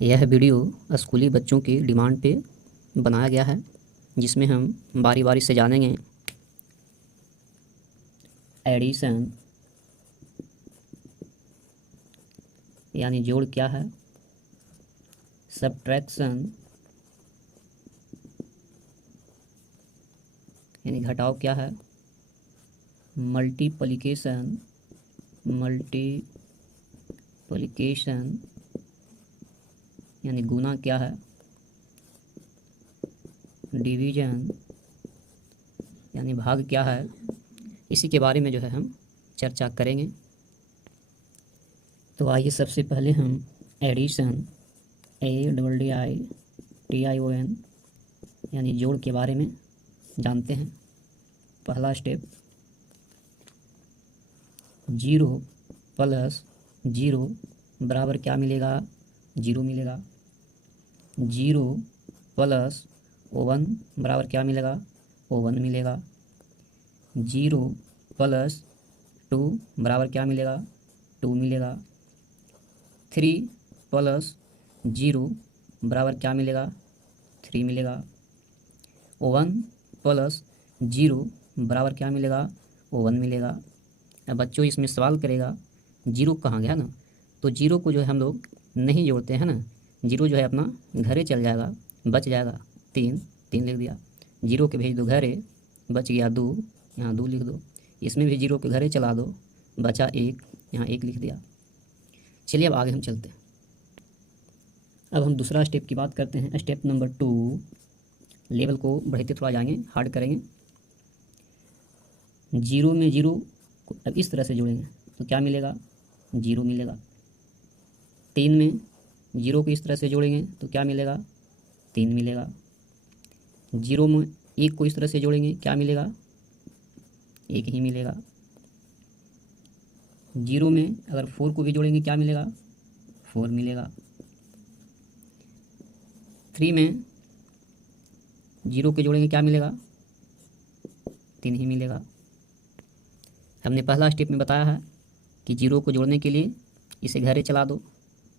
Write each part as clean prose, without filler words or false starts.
यह वीडियो स्कूली बच्चों की डिमांड पे बनाया गया है, जिसमें हम बारी बारी से जानेंगे एडिशन यानी जोड़ क्या है, सब्ट्रैक्शन यानी घटाव क्या है, मल्टीप्लिकेशन यानी गुना क्या है, डिवीजन यानी भाग क्या है। इसी के बारे में जो है हम चर्चा करेंगे। तो आइए सबसे पहले हम एडिशन ADDITION यानी जोड़ के बारे में जानते हैं। पहला स्टेप, 0 + 0 बराबर क्या मिलेगा, 0 मिलेगा। 0 + 1 बराबर क्या मिलेगा, 1 मिलेगा। 0 + 2 बराबर क्या मिलेगा, 2 मिलेगा। 3 + 0 बराबर क्या मिलेगा, 3 मिलेगा। 1 + 0 बराबर क्या मिलेगा, 1 मिलेगा। अब बच्चों इसमें सवाल करेगा 0 कहाँ गया ना, तो 0 को जो है हम लोग नहीं जोड़ते हैं ना, 0 जो है अपना घरे चल जाएगा, बच जाएगा 3 लिख दिया। 0 के भेज दो घरे, बच गया 2, यहाँ 2 लिख दो। इसमें भी 0 के घरे चला दो, बचा 1, यहाँ 1 लिख दिया। चलिए अब आगे हम चलते हैं। अब हम दूसरा स्टेप की बात करते हैं, स्टेप नंबर 2। लेवल को बढ़ते थोड़ा जाएंगे, हार्ड करेंगे। 0 में 0 को अब इस तरह से जोड़ेंगे तो क्या मिलेगा, 0 मिलेगा। 3 में 0 को इस तरह से जोड़ेंगे तो क्या मिलेगा, 3 मिलेगा। 0 में 1 को इस तरह से जोड़ेंगे क्या मिलेगा, 1 ही मिलेगा। 0 में अगर 4 को भी जोड़ेंगे क्या मिलेगा, 4 मिलेगा। 3 में 0 के जोड़ेंगे क्या मिलेगा, 3 ही मिलेगा। हमने पहला स्टेप में बताया है कि 0 को जोड़ने के लिए इसे घरे चला दो,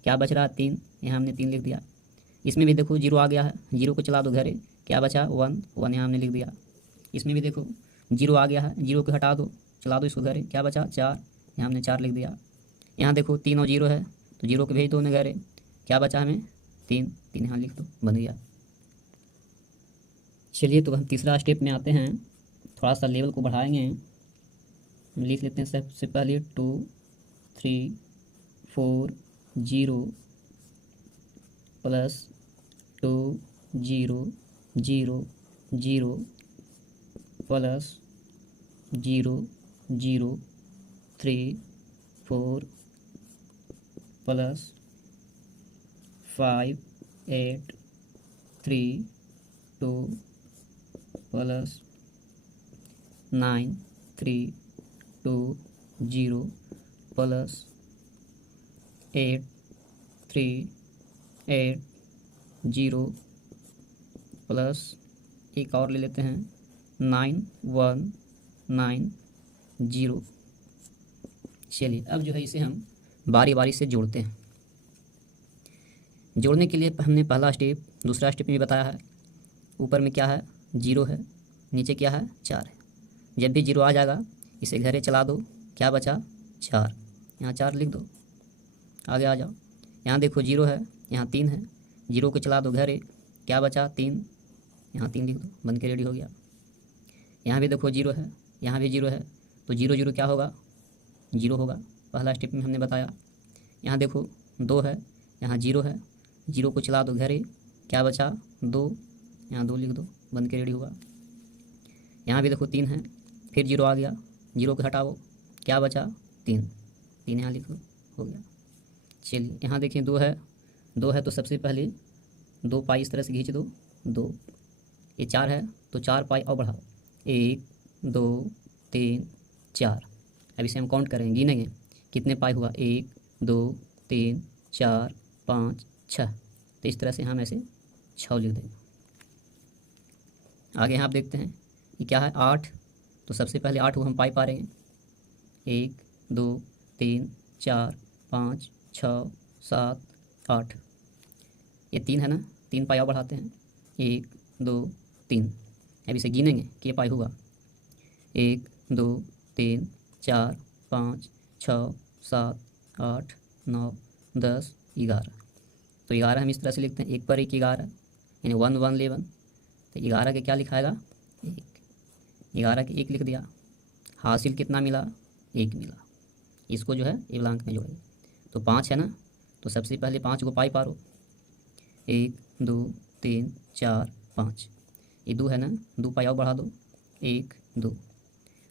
क्या बच रहा है, 3, यहाँ हमने 3 लिख दिया। इसमें भी देखो 0 आ गया है, 0 को चला दो घरे, क्या बचा, 1 यहाँ हमने लिख दिया। इसमें भी देखो 0 आ गया है, 0 को हटा दो, चला दो इसको घरे, क्या बचा, 4, यहाँ हमने 4 लिख दिया। यहाँ देखो 3 और 0 है तो 0 को भेज दो उन्हें घरे, क्या बचा हमें, 3 यहाँ लिख दो, बन गया। चलिए तो हम तीसरा स्टेप में आते हैं, थोड़ा सा लेवल को बढ़ाएंगे। हम लिख लेते हैं सबसे पहले 2 3 4 0 + 2 0 0 0 + 0 0 3 4 + 5 8 3 2 + 9 3 2 0 + 8 3 8 0 + एक और ले लेते हैं 9 1 9 0। चलिए अब जो है इसे हम बारी बारी से जोड़ते हैं। जोड़ने के लिए हमने पहला स्टेप दूसरा स्टेप में भी बताया है। ऊपर में क्या है, 0 है, नीचे क्या है, 4 है। जब भी 0 आ जाएगा इसे घरे चला दो, क्या बचा, 4, यहाँ 4 लिख दो। आगे आ जाओ, यहाँ देखो 0 है, यहाँ 3 है, 0 को चला दो घरे, क्या बचा, 3, यहाँ 3 लिख दो, बन के रेडी हो गया। यहाँ भी देखो 0 है, यहाँ भी 0 है, तो 0 0 क्या होगा, 0 होगा, पहला स्टेप में हमने बताया। यहाँ देखो 2 है, यहाँ 0 है, 0 को चला दो घरे, क्या बचा, 2, यहाँ 2 लिख दो, बन के रेडी होगा। यहाँ भी देखो 3 है, फिर 0 आ गया, 0 को हटाओ, क्या बचा, 3 यहाँ लिख दो, हो गया। चलिए यहाँ देखिए 2 है तो सबसे पहले 2 पाई इस तरह से खींच दो, 2, ये 4 है तो 4 पाई और बढ़ाओ, 1 2 3 4। अब इसे हम काउंट करेंगे, गिनेंगे कितने पाई हुआ, 1 2 3 4 5 6। तो इस तरह से हम ऐसे 6 लिख देंगे। आगे यहाँ आप देखते हैं ये क्या है, 8, तो सबसे पहले 8 को हम पाई पा रहे हैं, 1 2 3 4 5 6 7 8। ये 3 है ना, 3 पाई और बढ़ाते हैं, 1 2 3। अब इसे गिनेंगे कि ये पाई हुआ 1 2 3 4 5 6 7 8 9 10 11। तो 11 हम इस तरह से लिखते हैं, 1 पर 1 11, यानी 1 1 11। तो 11 के क्या लिखाएगा, 1। 11 के 1 लिख दिया। हासिल कितना मिला, 1 मिला। इसको जो है एवलांक में जोड़ेंगे। तो 5 है ना, तो सबसे पहले 5 को पाई पारो, 1 2 3 4 5। ये 2 है ना, 2 पाई और बढ़ा दो, 1 2।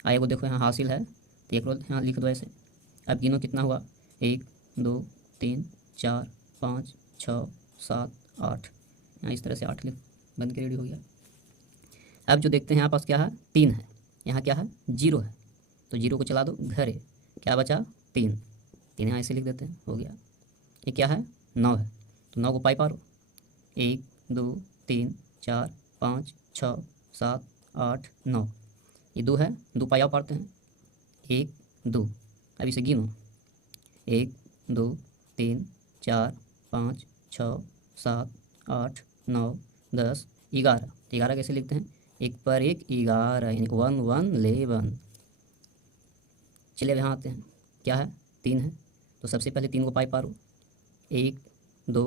आए वो देखो यहाँ हासिल है, तो एक रोल यहाँ लिख दो ऐसे। अब गिनो कितना हुआ, 1 2 3 4 5 6 7 8। यहाँ इस तरह से 8 लिख, बंद के रेडी हो गया। अब जो देखते हैं यहाँ पास क्या है, 3 है, यहाँ क्या है 0 है। तो 0 को चला दो घरे, क्या बचा 3। 3 यहाँ ऐसे लिख देते हैं, हो गया। ये क्या है 9 है, तो 9 को पाई पारो, 1 2 3 4 5 6 7 8 9। ये 2 है, 2 पाई और पारते हैं, 1 2। अब इसे गिनो, 1 2 3 4 5 6 7 8 9 10 11। तो 11 कैसे लिखते हैं, 1 पर 1 11, यानी 1 1 11। चलिए अब यहाँ आते हैं, क्या है 3 है, तो सबसे पहले 3 को पाई पारो, 1 2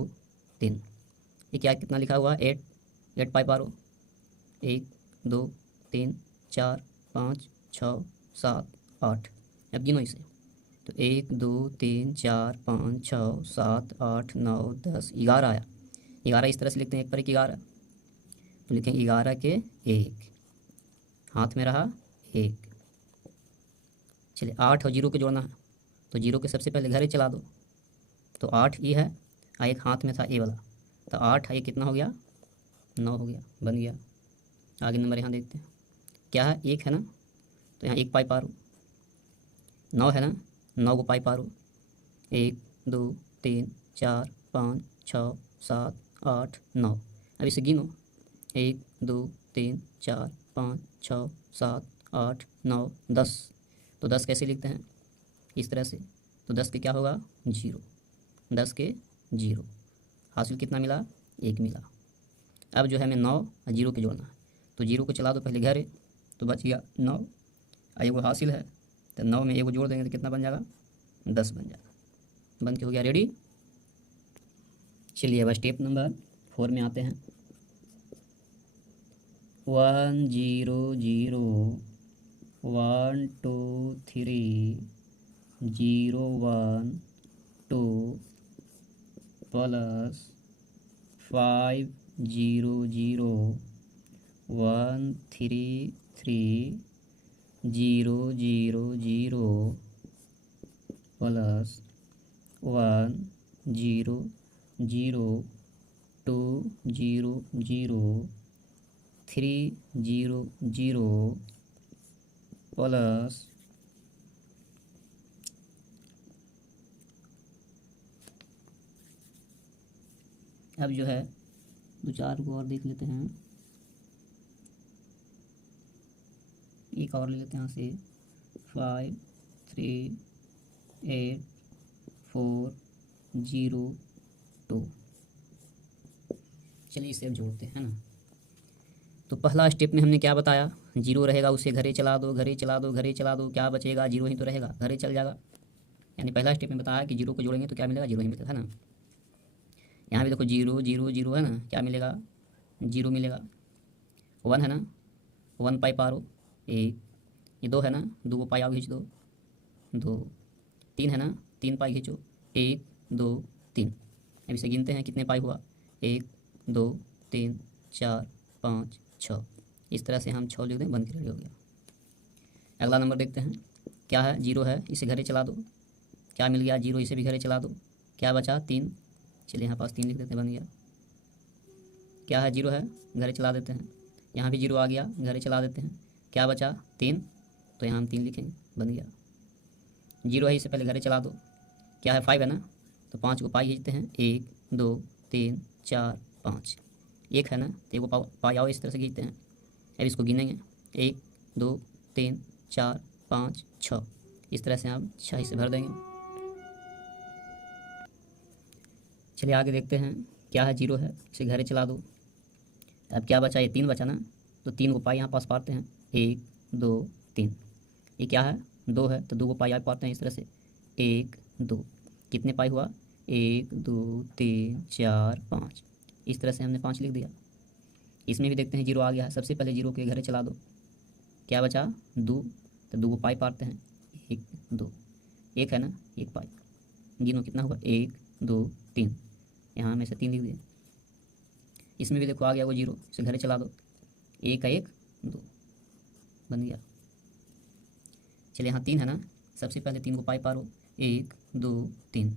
3। ये क्या कितना लिखा हुआ है, 8 पाई पारो, 1 2 3 4 5 6 7 8। अब गिनो इसे, तो 1 2 3 4 5 6 7 8 9 10 11 आया। 11 इस तरह से लिखते हैं, 1 पर 1 11। तो लिखें 11 के 1, हाथ में रहा 1। चलिए 8 और 0 को जोड़ना है, तो 0 के सबसे पहले घरे चला दो, तो 8 ये है, एक हाथ में था ए वाला, तो 8 ये कितना हो गया 9 हो गया, बन गया। आगे नंबर यहाँ देखते हैं, क्या है 1 है ना, तो यहाँ 1 पाई पारो, 9 है ना, 9 को पाई पारो, 1 2 3 4 5 6 7 8 9। अब इसे गिनो, 1 2 3 4 5 6 7 8 9 10। तो 10 कैसे लिखते हैं, इस तरह से। तो 10 के क्या होगा 0, 10 के 0। हासिल कितना मिला, 1 मिला। अब जो है हमें 9 और 0 के जोड़ना है, तो 0 को चला दो पहले घरे, तो बच गया 9। और एगो हासिल है, तो 9 में एगो जोड़ देंगे तो कितना बन जाएगा, 10 बन जाएगा। बन के हो गया रेडी। चलिए अब स्टेप नंबर 4 में आते हैं। 1 0 0 1 2 3 0 1 2 प्लस 5 0 0 1 3 3 0 0 0 प्लस 1 0 0 2 0 0 3 0 0 प्लस अब जो है 2-4 को और देख लेते हैं, एक और ले लेते हैं यहाँ से, 5 3 8 4 0 2। चलिए इसे अब जोड़ते हैं ना। तो पहला स्टेप में हमने क्या बताया, 0 रहेगा उसे घरे चला दो, घरे चला दो, घरे चला दो, क्या बचेगा 0 ही तो रहेगा, घरे चल जाएगा। यानी पहला स्टेप में बताया कि 0 को जोड़ेंगे तो क्या मिलेगा, 0 ही मिलेगा, है ना। यहाँ भी देखो 0 0 0 है ना, क्या मिलेगा 0 मिलेगा। 1 है ना, 1 पाई पारो 1। ये 2 है ना, 2 को पाई आओ खींच दो 2। 3 है ना, 3 पाई खींचो 1 2 3। अब इसे गिनते हैं कितने पाई हुआ, 1 2 3 4 5 6। इस तरह से हम 6 लिख दें, बंद कर हो गया। अगला नंबर देखते हैं, क्या है 0 है, इसे घरे चला दो, क्या मिल गया 0, इसे भी घरे चला दो, क्या बचा 3। चलिए यहाँ पास 3 लिख देते हैं, बन गया। क्या है 0 है, घरे चला देते हैं, यहाँ भी 0 आ गया, घरे चला देते हैं, क्या बचा 3। तो यहाँ हम 3 लिखेंगे, बन गया। 0 है, इसे पहले घरे चला दो, क्या है 5 है ना, तो 5 को पाई खींचते हैं, 1 2 3 4 5। 1 है ना, तो 1 को पाई आओ इस तरह से खींचते हैं। अब इसको गिनेंगे, 1 2 3 4 5 6। इस तरह से हम 6 से भर देंगे। चलिए आगे देखते हैं, क्या है, 0 है, इसे घरे चला दो। अब क्या बचा, ये 3 बचा ना, तो 3 को पाई यहाँ पास पाते हैं, 1 2 3। ये क्या है, 2 है, तो 2 को पाई यहाँ पाते हैं इस तरह से, 1 2। कितने पाई हुआ, 1 2 3 4 5। इस तरह से हमने 5 लिख दिया। इसमें भी देखते हैं 0 आ गया है, सबसे पहले 0 के घरे चला दो। क्या बचा, 2, तो 2 को पाई पाते हैं, 1 2। 1 है ना, 1 पाई, गिनो कितना हुआ, 1 2 3। यहाँ में से 3 लिख दिए। इसमें भी देखो आ गया वो 0, इसे घरे चला दो, 1 का 1 2 बन गया। चलिए यहाँ 3 है ना, सबसे पहले 3 को पाई पारो, 1 2 3।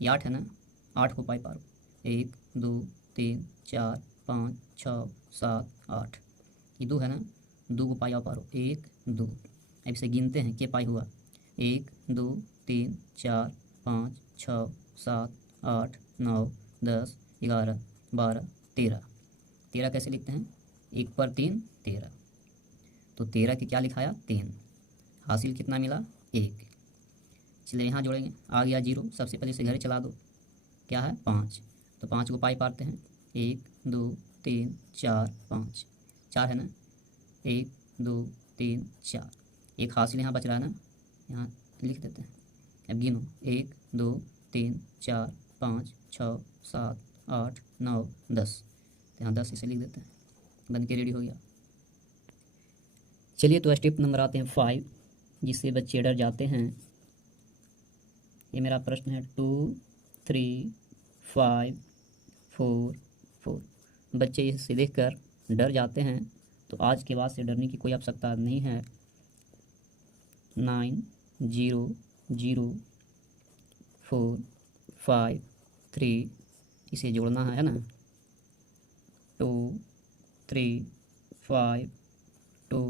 ये 8 है ना, 8 को पाई पारो, 1 2 3 4 5 6 7 8। ये 2 है ना, 2 को पाई आओ पारो, 1 2। अब इसे गिनते हैं, क्या पाई हुआ, 1 2 3 4 5 6 7 8 9 10 11 12 13। 13 कैसे लिखते हैं, 1 पर 3 13। तो 13 की क्या लिखाया, 3। हासिल कितना मिला, 1। चलिए यहाँ जोड़ेंगे, आ गया 0, सबसे पहले इसे घरे चला दो। क्या है, 5, तो 5 को पाई पाते हैं, 1 2 3 4 5। 4 है ना, 1 2 3 4। एक हासिल यहाँ बच रहा है ना, यहाँ लिख देते हैं। अब गिनो, 1 2 3 4 5 6 7 8 9 10। तो यहाँ 10 इसे लिख देते हैं, बन के रेडी हो गया। चलिए तो स्टेप नंबर आते हैं 5, जिससे बच्चे डर जाते हैं। ये मेरा प्रश्न है, 2 3 5 4 4। बच्चे इसे देखकर डर जाते हैं, तो आज के बाद से डरने की कोई आवश्यकता नहीं है। 9 0 0 4 5 3, इसे जोड़ना है ना, 2 3 5 2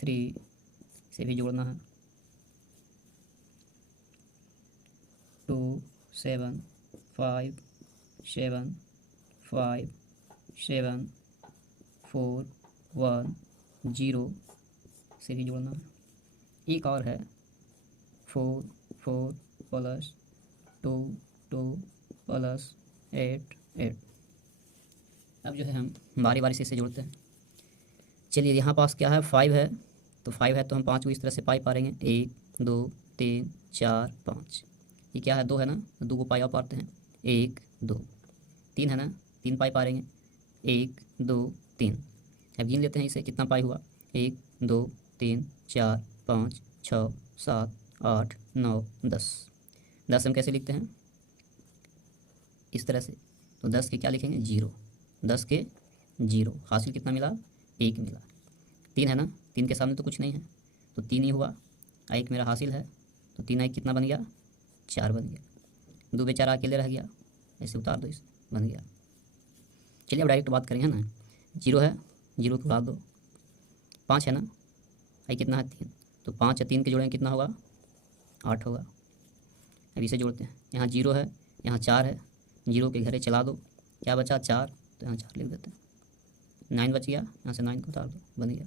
3, इसे भी जोड़ना है, 2 7 5 7 5 7 4 1 0, इसे भी जोड़ना है। एक और है, 4 4 प्लस 2 2 प्लस 8 8। अब जो है हम बारी बारी से इसे जोड़ते हैं। चलिए यहाँ पास क्या है, 5 है, तो 5 है तो हम 5 को इस तरह से पाई पारेंगे, 1 2 3 4 5। ये क्या है, 2 है ना, तो 2 को पाई और पाते हैं, 1 2। 3 है ना, 3 पाई पारेंगे, 1 2 3। अब गिन लेते हैं इसे, कितना पाई हुआ, 1 2 3 4 5 6 7 8 9 10। 10 हम कैसे लिखते हैं, इस तरह से, तो 10 के क्या लिखेंगे, 0। 10 के 0, हासिल कितना मिला, 1 मिला। 3 है ना, 3 के सामने तो कुछ नहीं है, तो 3 ही हुआ, 1 मेरा हासिल है, तो 3 1 कितना बन गया, 4 बन गया। 2 बेचारा अकेले रह गया, ऐसे उतार दो इसे, बन गया। चलिए अब डायरेक्ट बात करें, है ना, 0 है, 0 को उतार दो। 5 है ना, आई कितना है, 3, तो 5 या 3 के जोड़ेंगे कितना होगा, 8 होगा। अब इसे जोड़ते हैं, यहाँ 0 है, यहाँ 4 है, 0 के घरे चला दो, क्या बचा, 4, तो यहाँ 4 लिख देते हैं। 9 बच गया, यहाँ से 9 को उतार दो, बन गया।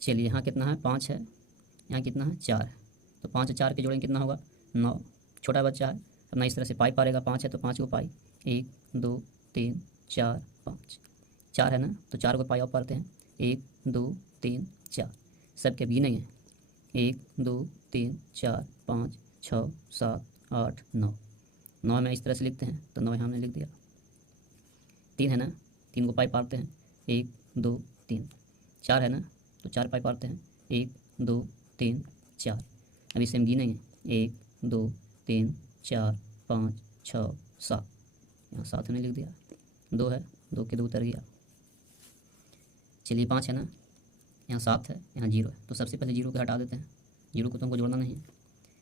चलिए यहाँ कितना है, 5 है, यहाँ कितना है, 4 है, तो 5 और 4 के जोड़ेंगे कितना होगा, 9। छोटा बच्चा है, अपना इस तरह से पाई पारेगा, 5 है तो 5 को पाई, 1 2 3 4 5। 4 है ना, तो 4 को पाई और पाते हैं, 1 2 3 4। सबके गिनेंगे, 1 2 3 4 5 6 7 8 9। 9 में इस तरह से लिखते हैं, तो 9 यहाँ हमने लिख दिया। 3 है ना, 3 को पाई पारते हैं, 1 2 3। 4 है ना, तो 4 पाई पारते हैं, 1 2 3 4। अब इसे हम गिनेंगे, 1 2 3 4 5 6 7। यहाँ 7 हमने लिख दिया। 2 है, 2 के 2 उतर गया। चलिए 5 है ना, यहाँ 7 है, यहाँ 0 है, तो सबसे पहले 0 को हटा देते हैं, 0 को तो हमको जोड़ना नहीं है।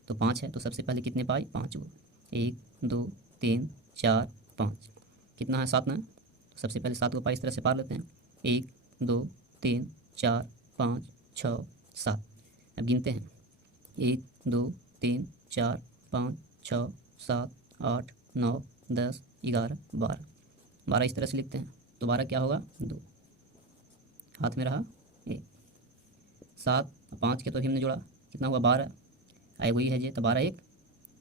तो 5 है, तो सबसे पहले कितने पाई, 5 को, 1 2 3 4 5। कितना है, 7 ना, तो सबसे पहले 7 को पाई इस तरह से पार लेते हैं, 1 2 3 4 5 6 7। अब गिनते हैं, 1 2 3 4 5 6 7 8 9 10 11 12। 12 इस तरह से लिखते हैं, तो 12 क्या होगा, 2, हाथ में रहा 1। 7 5 के तो हमने जोड़ा, कितना हुआ, 12। आई वही है जी, तो 12 1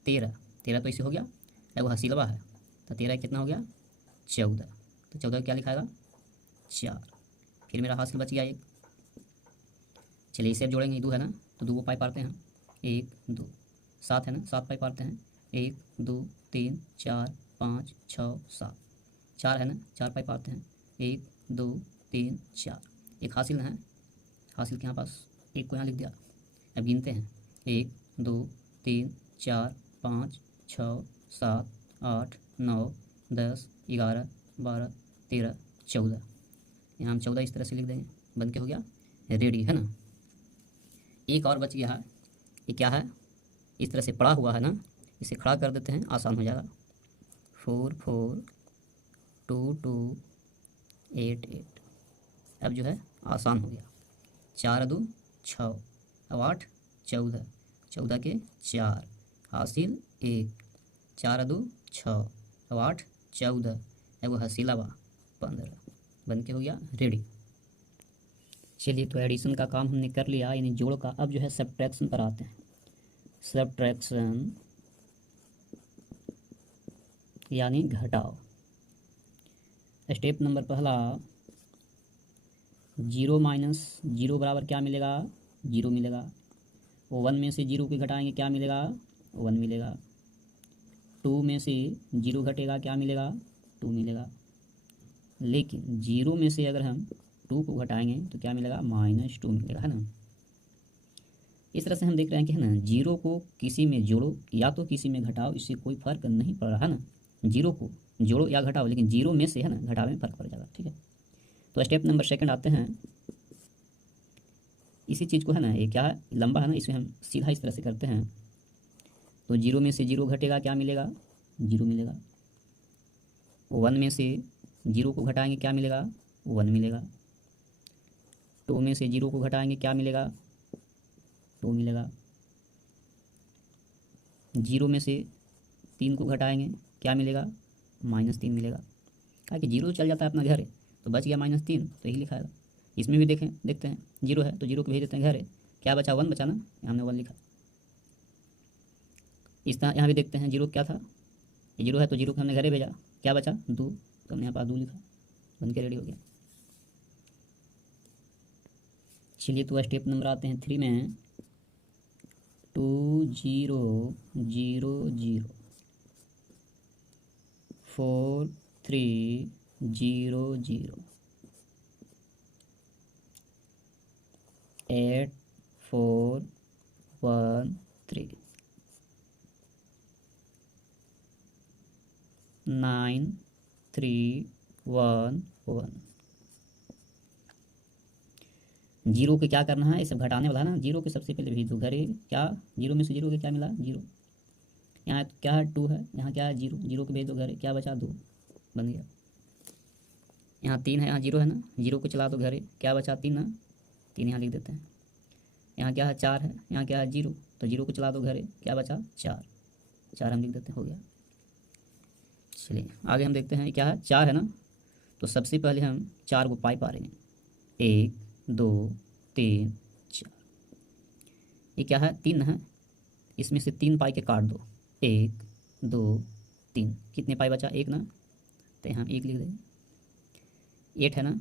13। 13 तो इसे हो गया, वो हसीलवा है, तो 13 कितना हो गया 14। तो 14 क्या लिखाएगा 4। फिर मेरा हासिल बच गया 1। चलिए इसे अब जोड़ेंगे, 2 है ना, तो 2 को पाई पारते हैं 1 2। 7 है ना, 7 पाई पारते हैं 1 2 3 4 5 6 7। 4 है ना, 4 पाई पारते हैं 1 2 3 4। एक हासिल है, हासिल के यहाँ पास 1 को यहाँ लिख दिया। अब गिनते हैं 1 2 3 4 5 6 7 8 9 10 11 12 13 14। यहाँ हम 14 इस तरह से लिख देंगे, बन के हो गया रेडी, है ना। एक और बच गया है, ये क्या है, इस तरह से पड़ा हुआ है ना, इसे खड़ा कर देते हैं, आसान हो जाएगा। 4 4 2 2 8 8। अब जो है आसान हो गया। 4 2 6, अब 8 14, 14 के 4, हासिल 1, 4 2 6, अब 8 14, अब वो हसीलावा 15, बन के हो गया रेडी। चलिए तो एडिशन का काम हमने कर लिया, यानी जोड़ का। अब जो है सब्ट्रैक्शन पर आते हैं। सब्ट्रैक्शन यानी घटाव। स्टेप नंबर पहला, 0 माइनस 0 बराबर क्या मिलेगा 0 मिलेगा। 1 में से 0 को घटाएंगे क्या मिलेगा 1 मिलेगा। 2 में से 0 घटेगा क्या मिलेगा 2 मिलेगा। लेकिन 0 में से अगर हम 2 को घटाएंगे तो क्या मिलेगा -2 मिलेगा, है ना। इस तरह से हम देख रहे हैं कि है ना, 0 को किसी में जोड़ो या तो किसी में घटाओ, इससे कोई फर्क नहीं पड़ रहा है ना। 0 को जोड़ो या घटाओ, लेकिन 0 में से है ना घटाव में फर्क पड़ जाएगा, ठीक है। तो स्टेप नंबर सेकंड आते हैं। इसी चीज़ को है ना, ये क्या है लंबा है ना, इसमें हम सीधा इस तरह से करते हैं। तो 0 में से 0 घटेगा क्या मिलेगा 0 मिलेगा। 1 में से 0 को घटाएंगे क्या मिलेगा 1 मिलेगा। 2 में से 0 को घटाएंगे क्या मिलेगा 2 मिलेगा। 0 में से 3 को घटाएंगे क्या मिलेगा -3 मिलेगा। कहा कि 0 चल जाता है अपना घर है, तो बच गया -3, तो यही लिखा है। इसमें भी देखते हैं 0 है तो 0 को भेज देते हैं घर है, क्या बचा 1 बचा ना, यहाँ हमने 1 लिखा। इस तरह यहाँ भी देखते हैं 0 क्या था, ये 0 है तो 0 को हमने घरे भेजा, क्या बचा 2, तो हमने यहाँ पास 2 लिखा, बन के रेडी हो गया। चलिए तो स्टेप नंबर आते हैं 3 में। 2 0 0 0 4 3 0 0 8 4 1 3 9 3 1 1। 0 के क्या करना है, इसे घटाने वाला है ना, 0 के सबसे पहले भेज दो घरे, क्या 0 में से 0 के क्या मिला 0। यहाँ क्या है 2 है, यहाँ क्या है 0, 0 के भेज दो घरे, क्या बचा 2, बन गया। यहाँ 3 है, यहाँ 0 है ना, 0 को चला दो घरे, क्या बचा 3 ना, 3 यहाँ लिख देते हैं। यहाँ क्या है 4 है, यहाँ क्या है 0, तो 0 को चला दो घरे, क्या बचा 4, 4 हम लिख देते हैं, हो गया। चलिए आगे हम देखते हैं क्या है 4 है ना, तो सबसे पहले हम 4 को पाई पारेंगे 1 2 3 4। ये क्या है 3 है, इसमें से 3 पाई के काट दो, 1 2 3, कितने पाई बचा 1 ना, तो यहाँ 1 लिख देंगे। 8 है ना,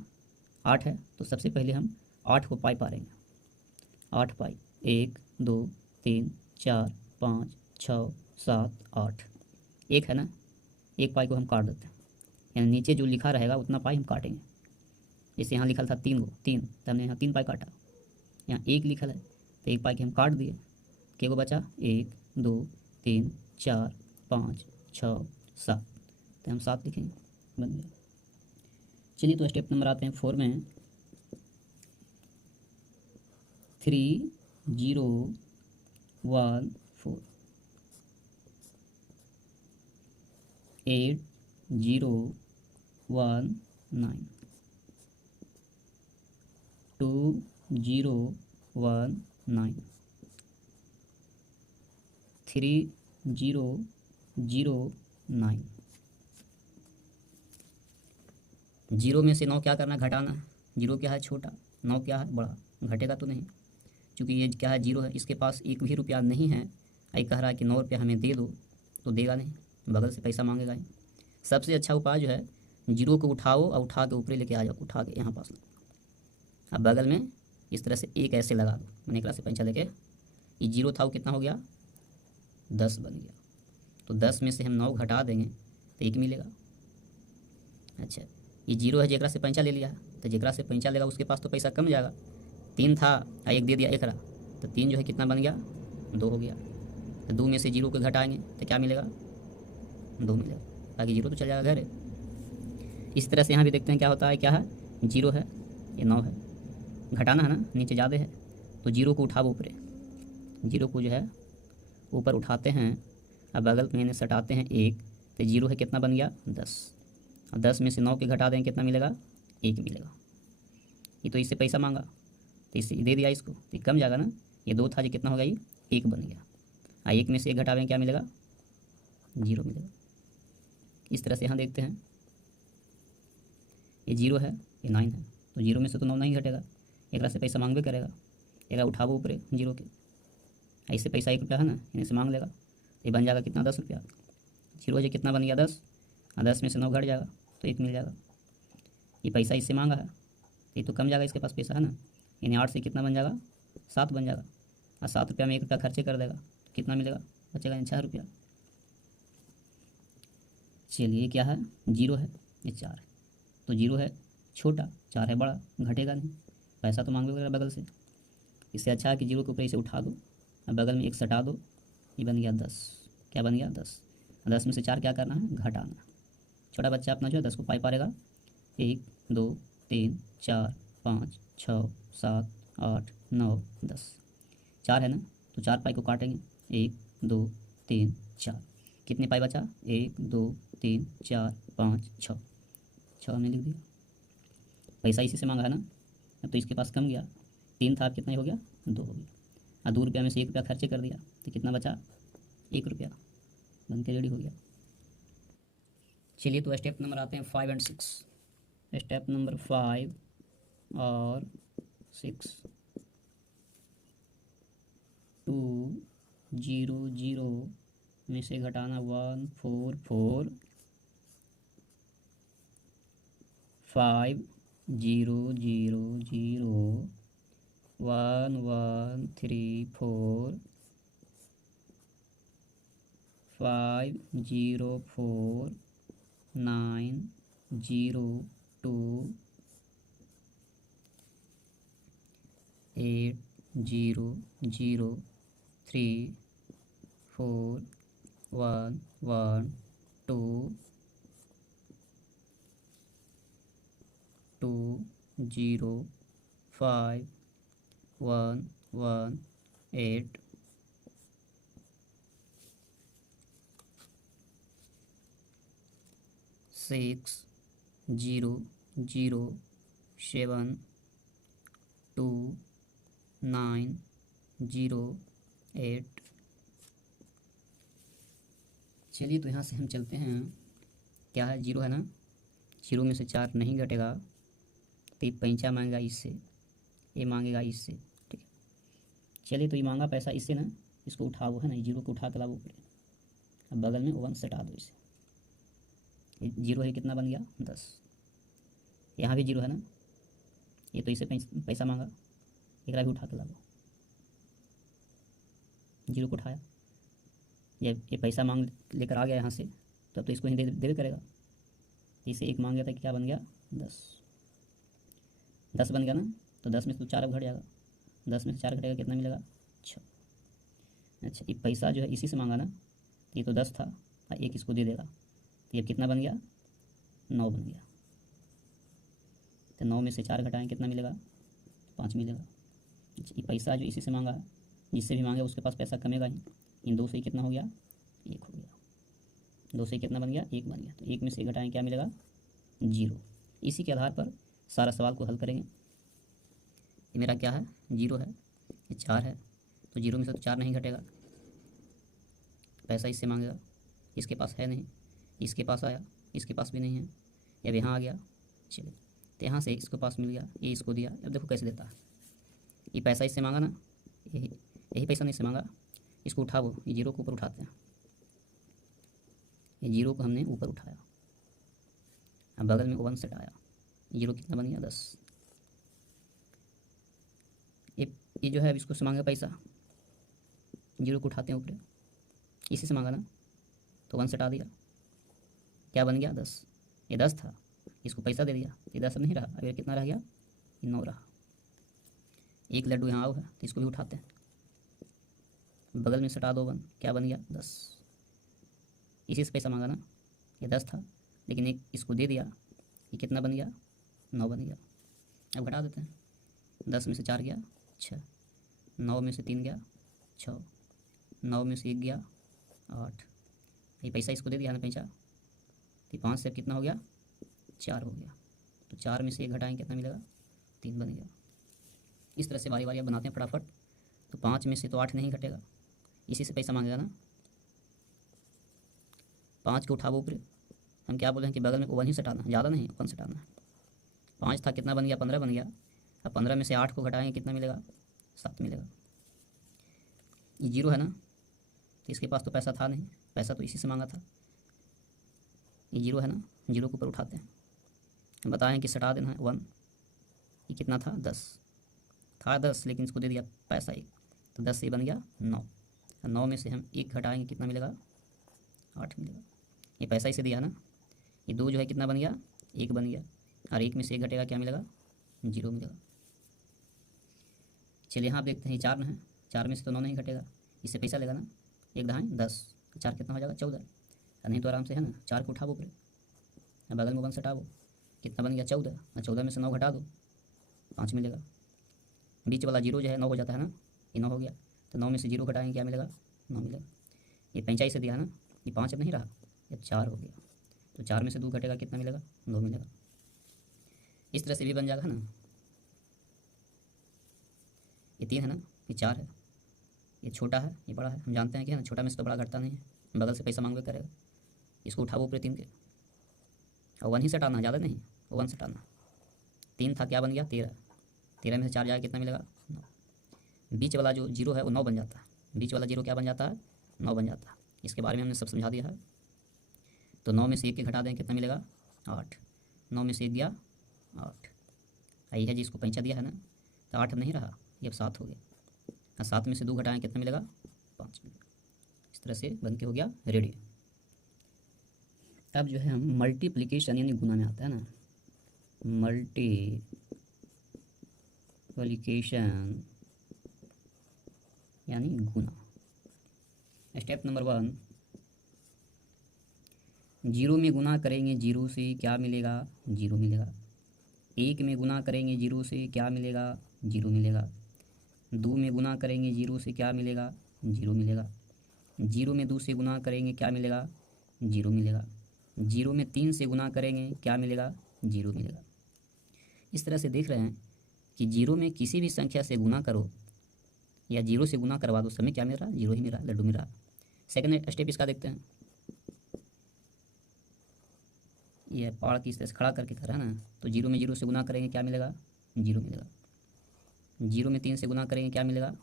8 है तो सबसे पहले हम 8 को पाई पारेंगे, 8 पाई 1 2 3 4 5 6 7 8। 1 है ना, 1 पाई को हम काट देते हैं, यानी नीचे जो लिखा रहेगा उतना पाई हम काटेंगे। जैसे यहाँ लिखा था 3 को 3, तो हमने यहाँ 3 पाई काटा। यहाँ 1 लिखा है तो 1 पाई के हम काट दिए, के को बचा 1 2 3 4 5 6 7, तो हम 7 लिखेंगे, बन गया। चलिए तो स्टेप नंबर आते हैं 4 में। 3 0 1 4 8 0 1 9 2 0 1 9 3 0 0 9। 0 में से 9 क्या करना है घटाना है, 0 क्या है छोटा, 9 क्या है बड़ा, घटेगा तो नहीं, क्योंकि ये क्या है 0 है, इसके पास 1 भी रुपया नहीं है। ये कह रहा है कि 9 रुपया हमें दे दो, तो देगा नहीं, बगल से पैसा मांगेगा ही। सबसे अच्छा उपाय जो है, जीरो को उठाओ और उठा के ऊपर लेके आ जाओ, उठा के यहाँ पास। अब बगल में इस तरह से एक ऐसे लगा दो, मैंने एक से पंचा लेके, ये जीरो था वो कितना हो गया 10 बन गया। तो 10 में से हम 9 घटा देंगे तो 1 मिलेगा। अच्छा, ये जीरो है, जेकरा से पंचा ले लिया है, तो जेकरा से पंचा लेगा उसके पास तो पैसा कम जाएगा। 3 था और 1 दे दिया एकरा, तो 3 जो है कितना बन गया 2 हो गया। तो 2 में से जीरो को घटाएंगे तो क्या मिलेगा 2 मिलेगा, बाकी जीरो तो चल जाएगा घर। इस तरह से यहाँ भी देखते हैं क्या होता है, क्या है जीरो है, ये 9 है, घटाना है ना, नीचे ज़्यादा है तो जीरो को उठाओ ऊपर, जीरो को जो है ऊपर उठाते हैं, अब बगल में सटाते हैं 1, तो जीरो है कितना बन गया 10, और 10 में से 9 के घटा देंगे कितना मिलेगा 1 मिलेगा। ये तो इससे पैसा मांगा तो इससे दे दिया इसको, तो कम जाएगा ना, ये 2 था, जो कितना होगा ये 1 बन गया, और 1 में से 1 घटावेंगे क्या मिलेगा 0 मिलेगा। इस तरह से यहाँ देखते हैं, ये 0 है, ये 9 है, तो 0 में से तो 9 नहीं घटेगा, एक से पैसा मांगबे करेगा, एक उठावो ऊपर जीरो के, ऐसे पैसा 1 रुपया है ना, इन्हें से मांग लेगा, ये बन जाएगा कितना 10 रुपया। जीरो जो कितना बन गया 10, और 10 में से 9 घट जाएगा तो 1 मिल जाएगा। ये पैसा इससे मांगा है, ये तो कम जाएगा, इसके पास पैसा है ना, यानी 8 से कितना बन जाएगा 7 बन जाएगा, और 7 रुपया में 1 रुपया खर्चे कर देगा तो कितना मिलेगा, बचेगा 6 रुपया। चलिए ये क्या है, जीरो है, ये 4 है, तो जीरो है छोटा, 4 है बड़ा, घटेगा नहीं, पैसा तो मांगोगे वगैरह बगल से। इससे अच्छा है कि जीरो के ऊपर इसे उठा दो और बगल में 1 सटा दो, ये बन गया 10, क्या बन गया 10, 10 में से 4 क्या करना है घटाना। छोटा बच्चा अपना जो है 10 को पाई पारेगा, 1 2 3 4 5 6 7 8 9 10, 4 है ना, तो 4 पाई को काटेंगे, 1 2 3 4, कितने पाई बचा 1 2 3 4 5 6, 6 हमने लिख दिया। पैसा इसी से मांगा है ना, अब तो इसके पास कम गया, 3 था, अब कितना ही हो गया 2 हो गया, और 2 रुपया में से 1 रुपया खर्चे कर दिया तो कितना बचा 1 रुपया, बन के रेडी हो गया। चलिए तो स्टेप नंबर आते हैं 5 और 6। स्टेप नंबर 5 और 6, 2 0 0 में से घटाना 1 4 4, 5 0 0 0 1 1 3 4, 5 0 4 9 0 2 8 0 0 3 4 1 1 2 2 0 5 1 1 8 6 0 0 7 2 9 0 8। चलिए तो यहाँ से हम चलते हैं, क्या है जीरो है ना, जीरो में से 4 नहीं घटेगा तो ये पैंचा मांगेगा इससे, ये मांगेगा इससे, ठीक है। चलिए तो ये मांगा पैसा इससे ना, इसको उठाओ है ना, जीरो को उठा के लाओ ऊपर, अब बगल में 1 सटा दो इसे, ये जीरो है कितना बन गया 10, यहाँ भी जीरो है ना, ये तो इसे पैसा मांगा, एक भी उठा के लाओ, जीरो को उठाया, ये पैसा मांग लेकर आ गया यहाँ से, तो अब तो इसको ही दे करेगा, इसे 1 मांग गया था कि क्या बन गया 10, 10 बन गया ना, तो 10 में से तो 4 अब घट जाएगा, 10 में से 4 घटेगा कितना मिलेगा 6। अच्छा, ये पैसा जो है इसी से मांगा ना, ये तो 10 था और 1 इसको दे देगा, तो ये कितना बन गया 9 बन गया, तो 9 में से 4 घटाएं कितना मिलेगा 5 मिलेगा। अच्छा, ये पैसा जो इसी से मांगा, जिससे भी मांगे उसके पास पैसा कमेगा ही, इन 2 से कितना हो गया 1 हो गया, 2 से कितना बन गया 1 बन गया, तो 1 में से घटाएं क्या मिलेगा 0। इसी के आधार पर सारा सवाल को हल करेंगे। ये मेरा क्या है जीरो है, ये 4 है, तो जीरो में से तो 4 नहीं घटेगा, पैसा इससे मांगेगा, इसके पास है नहीं, इसके पास आया, इसके पास भी नहीं है, अब यहाँ आ गया, चलिए तो यहाँ से इसको पास मिल गया, ये इसको दिया, अब देखो कैसे देता है, ये पैसा इससे मांगा ना, यही पैसा नहीं से मांगा, इसको उठाओ, ये जीरो को ऊपर उठाते हैं, ये जीरो को हमने ऊपर उठाया, अब बगल में 1 सेट आया, जीरो कितना बन गया 10। ये जो है अब इसको से मांगा पैसा, जीरो को उठाते हैं ऊपर, इसी से मांगा ना, तो 1 सेट आ दिया, क्या बन गया 10। ये 10 था, इसको पैसा दे दिया, ये 10 अब नहीं रहा, अब ये कितना रह गया, ये 9 रहा। एक लड्डू यहाँ और है तो इसको भी उठाते हैं, बगल में सटा दो 1, क्या बन गया 10। इसी से पैसा मांगा ना, ये 10 था लेकिन एक इसको दे दिया, ये कितना बन गया 9 बन गया। अब घटा देते हैं, 10 में से 4 गया 6, 9 में से 3 गया 6, 9 में से 1 गया 8, ये पैसा इसको दे दिया ना पैसा, तो 5 से कितना हो गया 4 हो गया, तो 4 में से 1 घटाएंगे कितना मिलेगा 3 बन गया। इस तरह से बारी बारी बनाते हैं फटाफट। तो 5 में से तो 8 नहीं घटेगा, इसी से पैसा मांगेगा ना, 5 को उठाओ ऊपर, हम क्या बोले हैं कि बगल में 1 ही सटाना, ज़्यादा नहीं 1 सटाना है। 5 था कितना बन गया 15 बन गया, अब 15 में से 8 को घटाएंगे कितना मिलेगा 7 मिलेगा। ये जीरो है ना, तो इसके पास तो पैसा था नहीं, पैसा तो इसी से मांगा था, ये जीरो है ना, जीरो के ऊपर उठाते हैं, बताएं कि सटा देना है 1, ये कितना था 10 था 10, लेकिन इसको दे दिया पैसा 1, तो 10 से बन गया 9, 9 में से हम 1 घटाएंगे कितना मिलेगा 8 मिलेगा। ये पैसा इसे दिया ना, ये 2 जो है कितना बन गया 1 बन गया, और 1 में से 1 घटेगा क्या मिलेगा 0 मिलेगा। चलिए यहाँ आप देखते हैं 4 है, 4 में से तो 9 नहीं घटेगा, इससे पैसा लेगा ना, 1 दहाई 10, 4 कितना हो जाएगा 14, नहीं तो आराम से है ना 4 को उठाओ ऊपर, बगल में 1 सटाओ, कितना बन गया 14, 14 में से 9 घटा दो 5 मिलेगा। बीच वाला जीरो जो है 9 हो जाता है ना, ये 9 हो गया, तो 9 में से 0 घटाएंगे क्या मिलेगा 9 मिलेगा। ये 45 से दिया है ना, ये 5 अब नहीं रहा, ये 4 हो गया, तो 4 में से 2 घटेगा कितना मिलेगा 2 मिलेगा। इस तरह से भी बन जाएगा ना, ये 3 है ना, ये 4 है, ये छोटा है ये बड़ा है, हम जानते हैं कि है ना छोटा में से तो बड़ा घटता नहीं है, बगल से पैसा मांगवे करेगा, इसको उठाओ ऊपर 3 के, और 1 ही सटाना, ज़्यादा नहीं 1 सटाना। 3 था क्या बन गया 13, 13 में से 4 जाएगा कितना मिलेगा 9। बीच वाला जो जीरो है वो 9 बन जाता है, बीच वाला जीरो क्या बन जाता है 9 बन जाता है, इसके बारे में हमने सब समझा दिया है। तो 9 में से 1 के घटा दें कितना मिलेगा 8, 9 में से 1 गया 8, यही है जिसको पैंचा दिया है ना, तो 8 नहीं रहा, ये अब 7 हो गया, और 7 में से 2 घटाएँ कितना मिलेगा 5 मिलेगा। इस तरह से बन के हो गया रेडी। अब जो है हम मल्टीप्लिकेशन यानी गुना में आता है ना, मल्टीप्लिकेशन यानी गुना। स्टेप नंबर 1, जीरो में गुना करेंगे जीरो से क्या मिलेगा 0 मिलेगा। 1 में गुना करेंगे जीरो से क्या मिलेगा 0 मिलेगा। 2 में गुना करेंगे जीरो से क्या मिलेगा 0 मिलेगा। 0 में 2 से गुना करेंगे क्या मिलेगा 0 मिलेगा। 0 में 3 से गुना करेंगे क्या मिलेगा 0 मिलेगा। इस तरह से देख रहे हैं कि 0 में किसी भी संख्या से गुना करो या 0 से गुना करवा दो, समय क्या मिल रहा 0 ही मिल रहा, लड्डू मिल रहा। सेकंड स्टेप इसका देखते हैं, ये पहाड़ की इस तरह से खड़ा करके कर रहा है ना, तो 0 में 0 से गुना करेंगे क्या मिलेगा 0 मिलेगा। 0 में 3 से गुना करेंगे क्या मिलेगा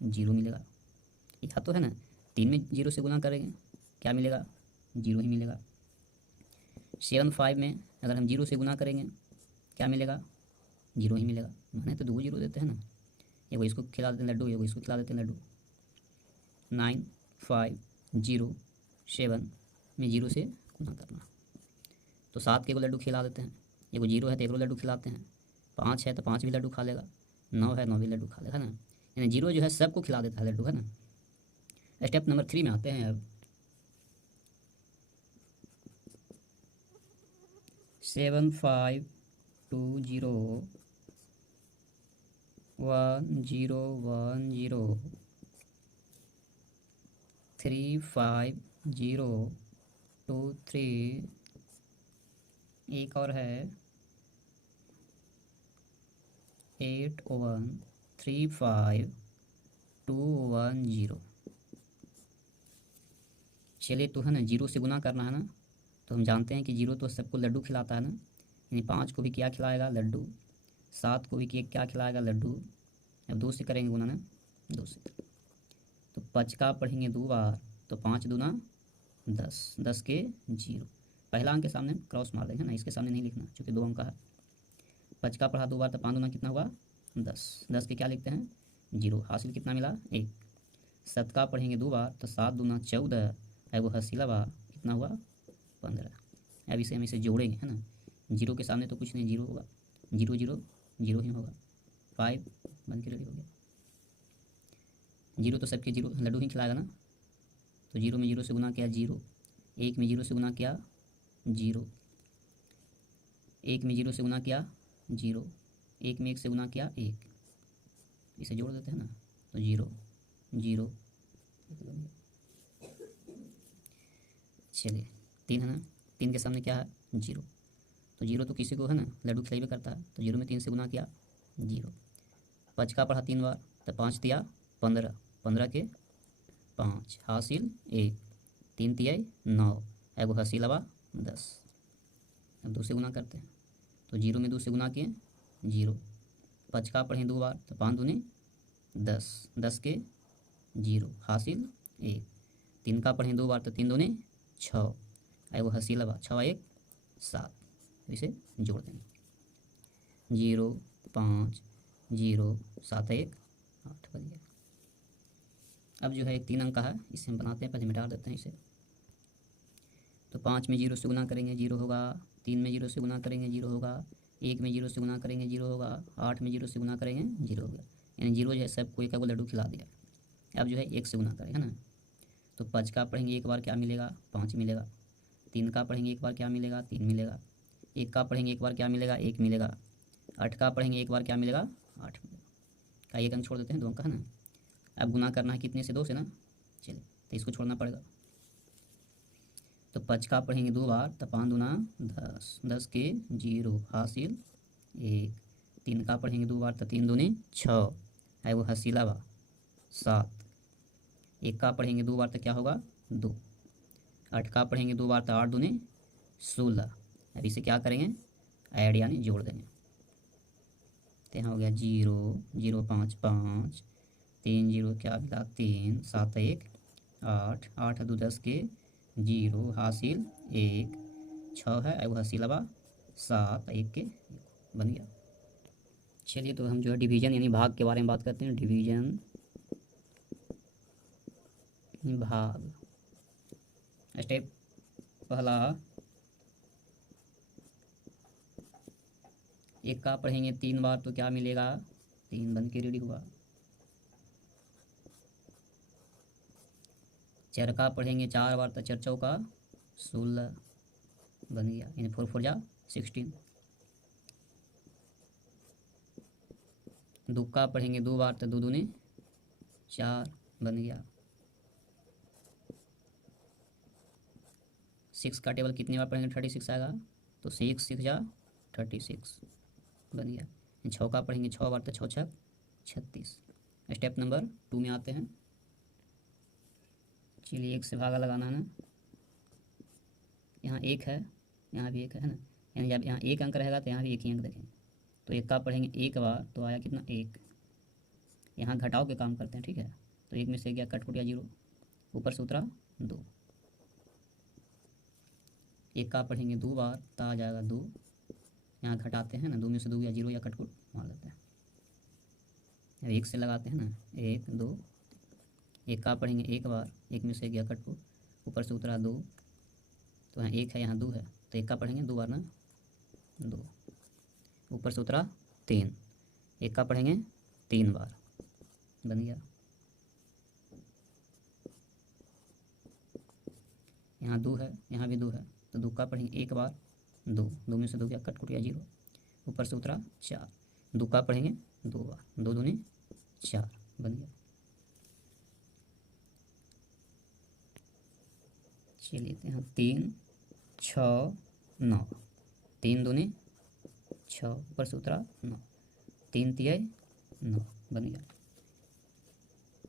0 मिलेगा। यह तो है ना, 3 में 0 से गुना करेंगे क्या मिलेगा 0 ही मिलेगा। 7 5 में अगर हम 0 से गुना करेंगे क्या मिलेगा 0 ही मिलेगा। मैंने तो 2 जीरो देते हैं ना, एगो इसको खिला देते हैं लड्डू, एगो इसको खिला देते हैं लड्डू। 9 5 0 7 में 0 से गुना करना, तो 7 के एगो लड्डू खिला देते हैं, एगो 0 है तो एगो लड्डू खिलाते हैं, 5 है तो 5 भी लड्डू खा लेगा, 9 है 9 भी लड्डू खा लेगा, है ना। यानी 0 जो है सबको खिला देता है लड्डू, है ना। स्टेप नंबर 3 में आते हैं अब। 7 5 2 0 1 0 1 0 3 5 0 2 3, एक और है 8 1 3 5 2 1 0। चलिए तो है ना 0 से गुना करना है ना, तो हम जानते हैं कि 0 तो सबको लड्डू खिलाता है ना, यानी 5 को भी क्या खिलाएगा लड्डू, 7 को भी क्या खिलाएगा लड्डू। अब 2 से करेंगे गुना ना, 2 से, तो 5 का पढ़ेंगे 2 बार, तो 5 दूना 10, 10 के 0, पहला अंक के सामने क्रॉस मार देंगे ना, इसके सामने नहीं लिखना क्योंकि 2 अंक का है। 5 का पढ़ा 2 बार तो 5 दूना कितना हुआ 10, 10 के क्या लिखते हैं 0, हासिल कितना मिला 1। 7 का पढ़ेंगे 2 बार तो 7 दूना 14 है, वो हसीला बा कितना हुआ 15। अब इसे हम इसे जोड़ेंगे है ना, 0 के सामने तो कुछ नहीं, 0 होगा, 0 0 0 ही होगा, 5 बन के रेडी हो गया। 0 तो सबके 0 लड्डू ही खिलाएगा ना, तो 0 में 0 से गुना किया 0, 1 में 0 से गुना किया 0, 1 में 0 से गुना किया 0, 1 में 1 से गुना किया 1, इसे जोड़ देते हैं ना तो 0 0। चलिए 3 है ना, 3 के सामने क्या है 0, तो 0 तो किसी को है ना लड्डू खिलाइबे करता है, तो 0 में 3 से गुना किया 0। 5 का पढ़ा 3 बार तो 5 दिया 15, 15 के 5 हासिल 1, 3 तिया 9 एगो हसीला बा 10। अब 2 से गुना करते हैं तो 0 में 2 से गुना किए 0। 5 का पढ़ें 2 बार तो 5 दूने 10, 10 के 0 हासिल 1। 3 का पढ़ें 2 बार तो 3 दूने 6 एगो हसीला बा 6 1 7, इसे जोड़ देंगे 0 5 0 7 1 8 बन गया। अब जो है एक 3 अंक का है, इसे हम बनाते हैं, पहले मिटा देते हैं इसे। तो 5 में 0 से गुना करेंगे 0 होगा, 3 में 0 से गुना करेंगे 0 होगा, 1 में 0 से गुना करेंगे 0 होगा, 8 में 0 से गुना करेंगे 0 हो गया, यानी 0 जो है सबको एक लड्डू खिला दिया। अब जो है 1 से गुना करें है ना, तो 5 का पढ़ेंगे एक बार क्या मिलेगा 5 मिलेगा, 3 का पढ़ेंगे एक बार क्या मिलेगा 3 मिलेगा, 1 का पढ़ेंगे एक बार क्या मिलेगा 1 मिलेगा, 8 का पढ़ेंगे एक बार क्या मिलेगा 8 मिलेगा। का एक अंक छोड़ देते हैं 2 अंक का है ना। अब गुना करना है कितने से 2 से ना, चलिए तो इसको छोड़ना पड़ेगा। तो 5 का पढ़ेंगे 2 बार तो 5 दूना 10, 10 के 0 हासिल 1। 3 का पढ़ेंगे 2 बार तो 3 दूने 6 है, वो हसीला बा 7। 1 का पढ़ेंगे 2 बार तो क्या होगा 2। 8 का पढ़ेंगे 2 बार तो 8 दूने 16। अब इसे क्या करेंगे ऐड यानी जोड़ देंगे, तो यहाँ हो गया 0 0 5 5, 3 0 क्या मिला 3, 7 1 8, 8 2 10 के 0 हासिल 1, 6 है वो हसीला बा 7 1 के 1 बन गया। चलिए तो हम जो है डिवीज़न यानी भाग के बारे में बात करते हैं। डिवीज़न भाग, स्टेप पहला 1 का पढ़ेंगे 3 बार तो क्या मिलेगा 3 बन के रेडी हुआ। 4 का पढ़ेंगे 4 बार तो 4 चौका 16 बन गया, यानी 4 4 जा 16। 2 का पढ़ेंगे 2 बार तो 2 दूने 4 बन गया। 6 का टेबल कितने बार पढ़ेंगे 36 आएगा, तो 6 6 जा 36 बन गया। 6 का पढ़ेंगे 6 बार तो 6 6 36। स्टेप नंबर 2 में आते हैं। चलिए 1 से भागा लगाना है ना, यहाँ 1 है यहाँ भी 1 है ना, यानी जब यहाँ 1 अंक रहेगा तो यहाँ भी 1 ही अंक देखेंगे। तो 1 का पढ़ेंगे 1 बार तो आया कितना 1, यहाँ घटाव के काम करते हैं ठीक है। तो 1 में से गया कट गया 0, ऊपर से उतरा 2। 1 का पढ़ेंगे 2 बार तो आ जाएगा 2, यहाँ घटाते हैं ना 2 में से 2 गया 0 या कटकुट मार देते हैं। 1 से लगाते हैं ना 1 2। 1 का पढ़ेंगे 1 बार, 1 में से गया कटकुट ऊपर से उतरा 2, तो यहाँ 1 है यहाँ 2 है, तो 1 का पढ़ेंगे 2 बार ना 2, ऊपर से उतरा 3। 1 का पढ़ेंगे 3 बार बन गया। यहाँ 2 है यहाँ भी 2 है, तो 2 का पढ़ेंगे 1 बार 2, 2 में से 2 गया कट गया 0, ऊपर से उतरा 4। 2 का पढ़ेंगे 2 बार, 2 दूनी 4 बन गया। चलिए यहाँ 3 6 9, 3 दूनी 6 ऊपर से उतरा 9, 3 तिया 9 बन गया।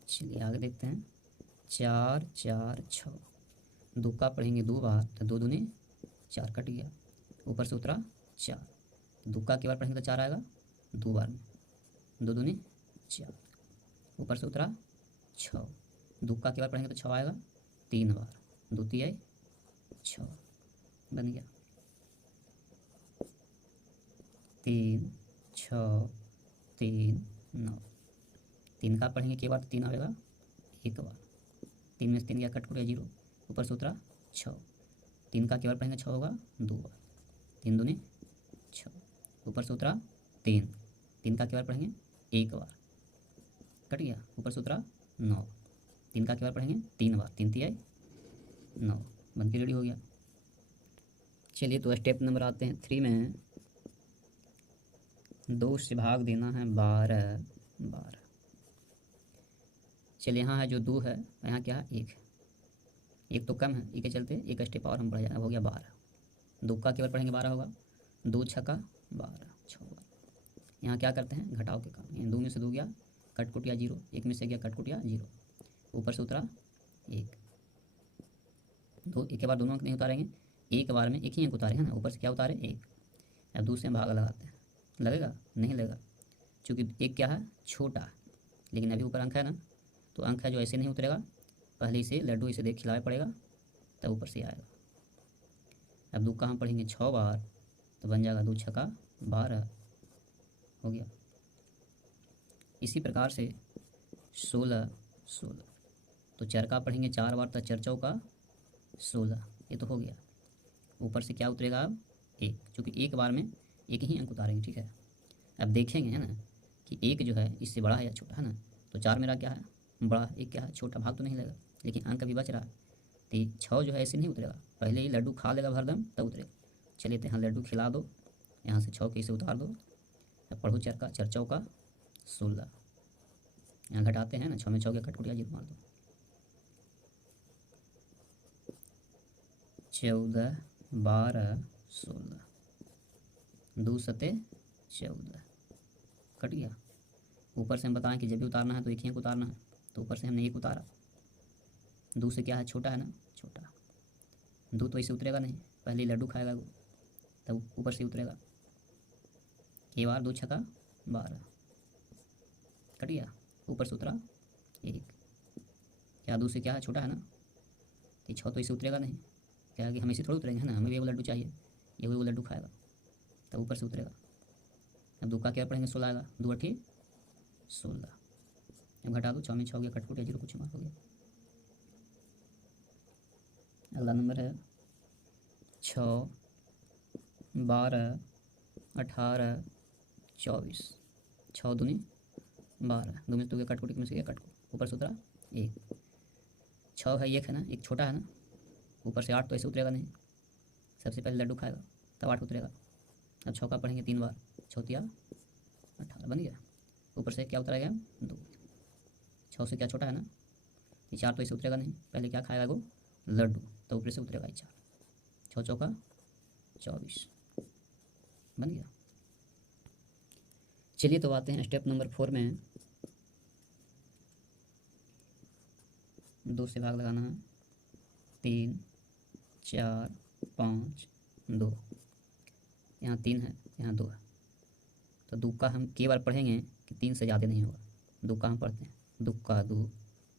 चलिए आगे देखते हैं 4 4 6। 2 का पढ़ेंगे 2 बार तो 2 दूनी 4 कट गया, ऊपर से उतरा 4। 2 का बार पढ़ेंगे तो 4 आएगा 2 बार में, 2 दूनी 4, ऊपर से उतरा 6। 2 का बार पढ़ेंगे तो 6 आएगा 3 बार, 2 तिया 6, बन गया 3 6 3 9। 3 का पढ़ेंगे के बार तो 3 आएगा एक बार, 3 में से 3 गया कट को 0, ऊपर से उतरा 6। 3 का के बार पढ़ेंगे 6 होगा 2 बार, 3 दूनी 6, ऊपर से उतरा 3। 3 का के बार पढ़ेंगे एक बार, कट गया, ऊपर से उतरा 9। 3 का के बार पढ़ेंगे 3 बार, 3 3 9, बन के रेडी हो गया। चलिए तो स्टेप नंबर आते हैं 3 में। 2 से भाग देना है 12 12। चलिए यहाँ है जो 2 है, यहाँ क्या है 1, 1 तो कम है, एक के चलते एक स्टेप और हम बढ़ जाए, हो गया 12। 2 का केवल पढ़ेंगे 12 होगा, 2 छक्का 12 6 बार। यहाँ क्या करते हैं घटाव के काम, यानी 2 में से 2 गया कटकुटिया 0, 1 में से गया कटकुटिया 0, ऊपर से उतरा 1। 2 एक के बाद दोनों अंक नहीं उतारेंगे, एक बार में एक ही अंक उतारे हैं ना, ऊपर से क्या उतारे 1। अब 2 से हम भाग लगाते हैं, लगेगा नहीं लगेगा, चूँकि 1 क्या है छोटा, लेकिन अभी ऊपर अंक है ना, तो अंक है जो ऐसे नहीं उतरेगा, पहले इसे लड्डू इसे देख खिलाना पड़ेगा तब ऊपर से आएगा। अब 2 का हम पढ़ेंगे 6 बार तो बन जाएगा 2 छक्का 12, हो गया। इसी प्रकार से 16 16, तो चर का पढ़ेंगे 4 बार तो चर चौका 16, ये तो हो गया। ऊपर से क्या उतरेगा अब 1, चूँकि एक बार में एक ही अंक उतारेंगे, ठीक है। अब देखेंगे है ना कि 1 जो है इससे बड़ा है या छोटा है ना, तो 4 मेरा क्या है बड़ा, 1 क्या है छोटा, भाग तो नहीं लगेगा, लेकिन अंक अभी बच रहा है। तो 6 जो है ऐसे नहीं उतरेगा, पहले ही लड्डू खा लेगा भरदम तब उतरेगा। चलिए तो यहाँ लड्डू खिला दो, यहाँ से 6 के इसे उतार दो, अब पढ़ो चर का चर चौका 16, यहाँ घटाते हैं ना, 6 में 6 के कटकुटिया 0 मार दो, 14 12 16, 2 सते 14, कट गया। ऊपर से हम बताएं कि जब भी उतारना है तो एक ही अंक उतारना है, तो ऊपर से हमने 1 उतारा, 2 से क्या है छोटा है ना, छोटा 2 तो ऐसे उतरेगा नहीं, पहले लड्डू खाएगा वो, तब ऊपर से उतरेगा, ये बार 2 छक्का 12, कट गया, ऊपर से उतरा 1। क्या 2 से क्या है छोटा है ना, तो 6 तो इसे उतरेगा नहीं, क्या है कि हम इसे थोड़ा उतरेंगे है ना, हमें भी वो लड्डू चाहिए, ये वो लड्डू खाएगा तब ऊपर से उतरेगा। अब 2 का क्या पढ़ेंगे 16 आएगा, 2 8 16, अब घटा दो, 6 में 6 गया कटकुट या 0 कुछ मार हो गया। अगला नंबर है 6 12 18 24, 6 दूनी 12, 2 में से 2 गया कटकुट, 1 में से गया कटकुट, ऊपर से उतरा 1। 6 है 1 है ना, 1 छोटा है ना, ऊपर से 8 तो ऐसे उतरेगा नहीं, सबसे पहले लड्डू खाएगा तब 8 उतरेगा। अब 6 का पढ़ेंगे 3 बार, 6 तिया 18, बन गया, ऊपर से क्या उतरा गया 2। 6 से क्या छोटा है ना, ये 4 तो इसे उतरेगा नहीं, पहले क्या खाएगा वो लड्डू, तो ऊपर से उतरेगा 4, 6 चौका 24, बन गया। चलिए तो आते हैं स्टेप नंबर 4 में। 2 से भाग लगाना है, 3 4 5 2, यहाँ 3 है यहाँ 2 है, तो 2 का हम कई बार पढ़ेंगे कि 3 से ज़्यादा नहीं होगा। 2 का हम पढ़ते हैं 2 का 2,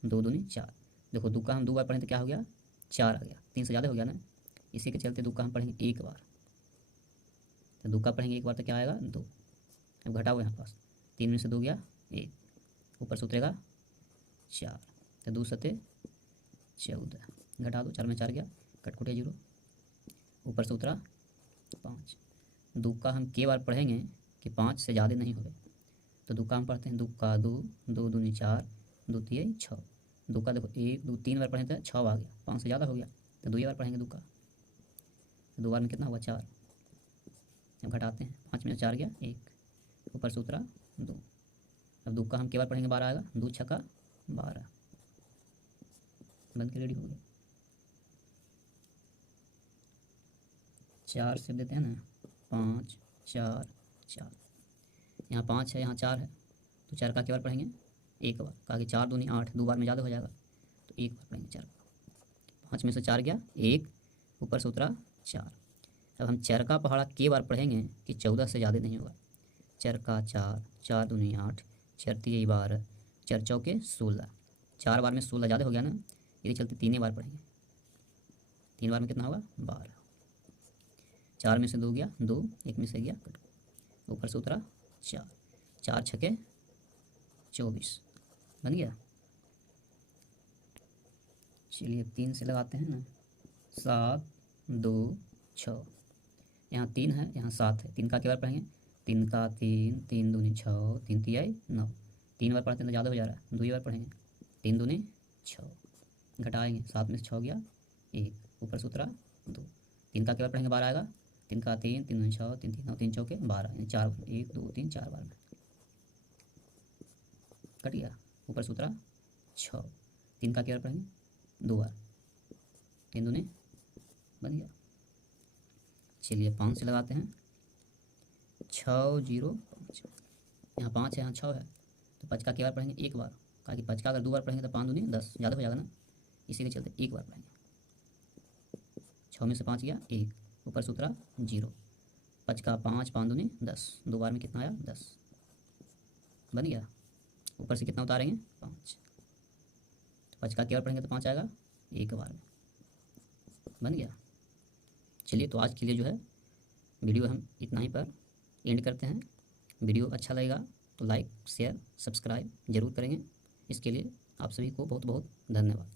2 दूनी 4, देखो 2 का हम 2 बार पढ़ें तो क्या हो गया 4 आ गया, 3 से ज़्यादा हो गया ना, इसी के चलते 2 का हम पढ़ेंगे 1 बार, तो 2 का पढ़ेंगे 1 बार तो क्या आएगा 2। अब घटाओ यहाँ पास, 3 में से 2 गया 1, ऊपर से उतरेगा 4, तो 2 सते 14, घटा दो, 4 में 4 गया कटकुटिया 0, ऊपर से उतरा 5। 2 का हम कई बार पढ़ेंगे कि 5 से ज़्यादा नहीं होगा, तो 2 का हम पढ़ते हैं 2 का 2, 2 दूनी 4, 2 तिये 6, 2 का देखो 1 2 3 बार पढ़े थे 6 आ गया, 5 से ज़्यादा हो गया, तो 2 ही बार पढ़ेंगे 2 का, तो 2 बार में कितना हुआ 4। अब घटाते हैं, 5 में 4 गया 1, ऊपर से उतरा 2। अब 2 का हम कई बार पढ़ेंगे 12 आएगा, 2 छक्का 12, बन के रेडी हो गया। 4 से देते हैं ना, 5 4 4, यहाँ 5 है यहाँ 4 है, तो 4 का कई बार पढ़ेंगे 1 बार, कहा कि 4 दूनी 8, 2 बार में ज़्यादा हो जाएगा, तो 1 बार पढ़ेंगे 4 का। 5 में से 4 गया 1, ऊपर से उतरा 4। अब हम चर का पहाड़ा कई बार पढ़ेंगे कि 14 से ज़्यादा नहीं होगा। चर का 4, 4 दूनी 8, 4 तिये 12, 4 चौके 16, 4 बार में 16 ज़्यादा हो गया ना, इसके चलते 3 बार पढ़ेंगे, 3 बार में कितना होगा 12। 4 में से 2 गया 2, 1 में से गया कट, ऊपर से उतरा 4, 4 छके 24 बन गया। चलिए अब 3 से लगाते हैं ना, 7 2 6, यहाँ 3 है यहाँ 7 है, 3 का क्या बार पढ़ेंगे, 3 का 3, 3 दूनी 6, 3 तिहाई 9, 3 बार पढ़ते हैं तो ज़्यादा हो जा रहा है, 2 ही बार पढ़ेंगे, 3 दूनी 6, घटाएंगे 7 में से 6 गया 1, ऊपर से उतरा 2, 3 का क्या बार पढ़ेंगे 12 आएगा, 3 का 3, 3 दूनी 6, 3 3 9, 3 चौके 12, यानी 4 1 2 3 4 बार में कट गया, ऊपर से उतरा 6, 3 का क्या बार पढ़ेंगे 2 बार, 3 दूनी बन गया। चलिए 5 से लगाते हैं, 6 0 5, यहाँ 5 है यहाँ 6 है, तो 5 का क्या बार पढ़ेंगे 1 बार, कहा कि 5 का अगर 2 बार पढ़ेंगे तो 5 दूनी 10 ज़्यादा हो जाएगा ना, इसी के चलते 1 बार पढ़ेंगे। 6 में से 5 गया 1, ऊपर से उतरा 0, 5 का 5, 5 दूनी 10, 2 बार में कितना आया 10 बन गया, ऊपर से कितना उतारेंगे 5, तो 5 का क्या बार पढ़ेंगे तो 5 आएगा 1 बार में बन गया। चलिए तो आज के लिए जो है वीडियो हम इतना ही पर एंड करते हैं। वीडियो अच्छा लगेगा तो लाइक शेयर सब्सक्राइब जरूर करेंगे। इसके लिए आप सभी को बहुत बहुत धन्यवाद।